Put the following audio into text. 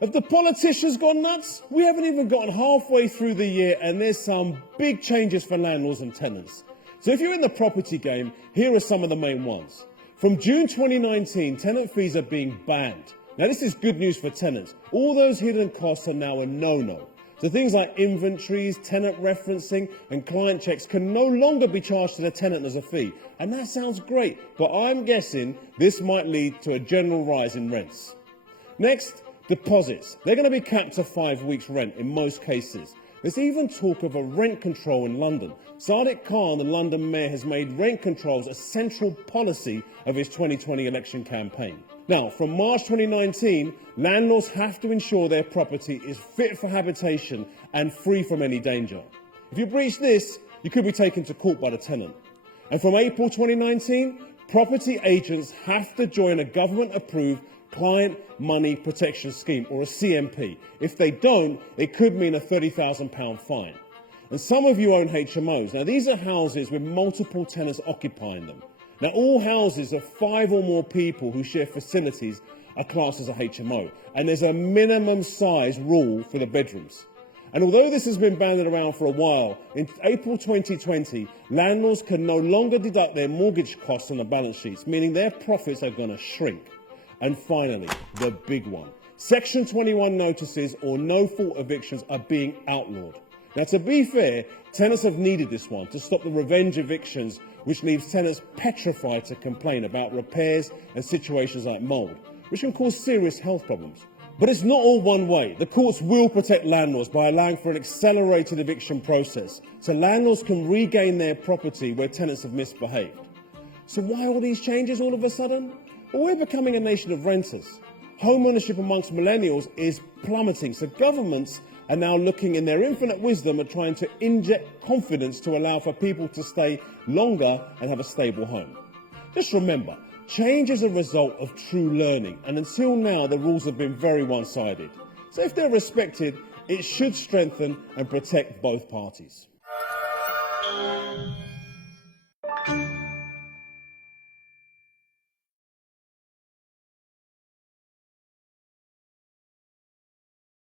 Have the politicians gone nuts? We haven't even gotten halfway through the year and there's some big changes for landlords and tenants. So if you're in the property game, here are some of the main ones. From June 2019, tenant fees are being banned. Now this is good news for tenants. All those hidden costs are now a no-no. So things like inventories, tenant referencing and client checks can no longer be charged to the tenant as a fee. And that sounds great, but I'm guessing this might lead to a general rise in rents. Next, deposits. They're going to be capped to 5 weeks' rent in most cases. There's even talk of a rent control in London. Sadiq Khan, the London mayor, has made rent controls a central policy of his 2020 election campaign. Now, from March 2019, landlords have to ensure their property is fit for habitation and free from any danger. If you breach this, you could be taken to court by the tenant. And from April 2019, property agents have to join a government-approved Client Money Protection Scheme, or a CMP. If they don't, it could mean a £30,000 fine. And some of you own HMOs. Now, these are houses with multiple tenants occupying them. Now, all houses of 5 or more people who share facilities are classed as a HMO, and there's a minimum size rule for the bedrooms. And although this has been banded around for a while, in April 2020, landlords can no longer deduct their mortgage costs on the balance sheets, meaning their profits are going to shrink. And finally, the big one. Section 21 notices or no-fault evictions are being outlawed. Now, to be fair, tenants have needed this one to stop the revenge evictions, which leaves tenants petrified to complain about repairs and situations like mould, which can cause serious health problems. But it's not all one way. The courts will protect landlords by allowing for an accelerated eviction process, so landlords can regain their property where tenants have misbehaved. So why all these changes all of a sudden? Well, we're becoming a nation of renters. Home ownership amongst millennials is plummeting, so governments are now looking in their infinite wisdom at trying to inject confidence to allow for people to stay longer and have a stable home. Just remember, change is a result of true learning, and until now the rules have been very one-sided. So if they're respected, it should strengthen and protect both parties.